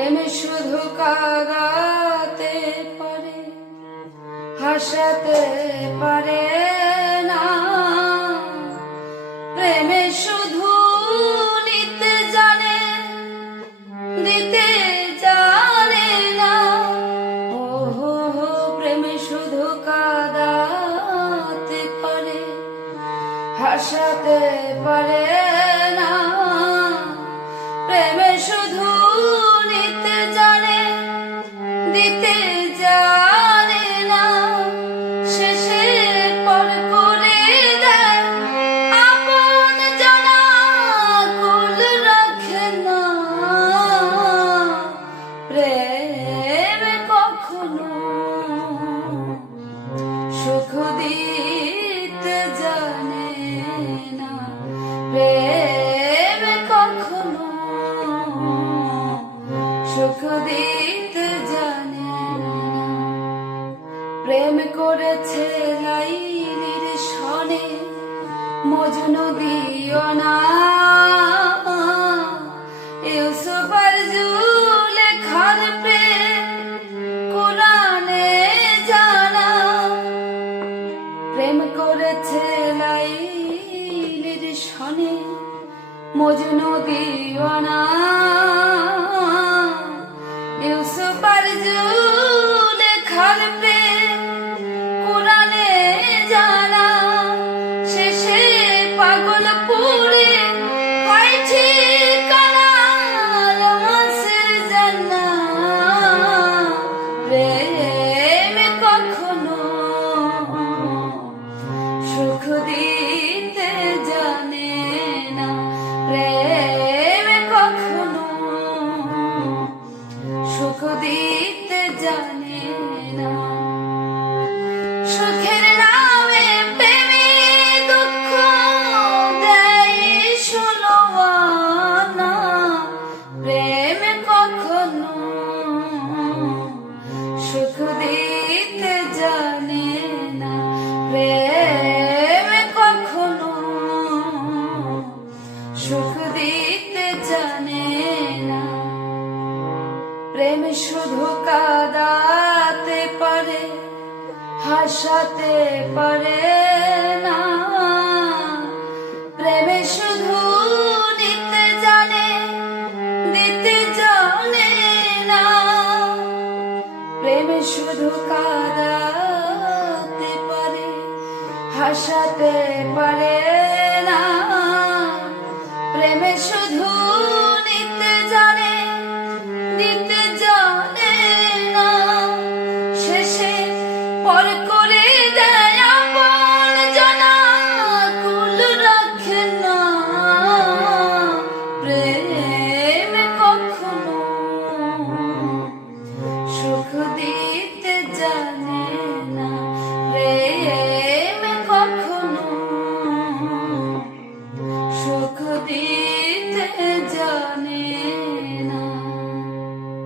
প্রেমে শুধু কাঁদাতে পারে, হাসাতে পারে না। প্রেমে শুধু নিতে জানে, দিতে জানে না। ও হো হো, প্রেমে শুধু কাঁদাতে পারে, হাসাতে পারে না। প্রেমে শুধু নিতে জানে, দিতে জানে না। শেষে পর করে দেয় আপন জানা, কুল রাখে না। প্রেম কখনো সুখ দিতে জানে না। প্রেম কখনো সুখ দিতে জানে না। প্রেম করেছে লাইলির সনে মজনু দিও না। ইউসুফ আর জুলেখার প্রেম কোরআনে জানা। প্রেম করেছে লাইলির সনে মজনু দিও না। ইউসুফ আর জুলেখার প্রেম কোরআনে জানা। শেষে পাগলপুরে হয় ঠিকানা, লাশের জান্নাত। প্রেম কখনো সুখ দিতে জানে না। প্রেম কখনো সুখ দিতে জানে না। সুখের নামে প্রেমে দুঃখ দেয় ষোলোয়ানা। প্রেম কখনো সুখ দিতে জানে না। প্রেম কখনো সুখ দিতে জানে না। প্রেম শুধু কাঁদাতে পারে, হাসাতে পারে না। প্রেমে শুধু নিতে জানে, দিতে জানে না। প্রেমে শুধু কাঁদাতে পারে, হাসাতে পারে না। প্রেমে শুধু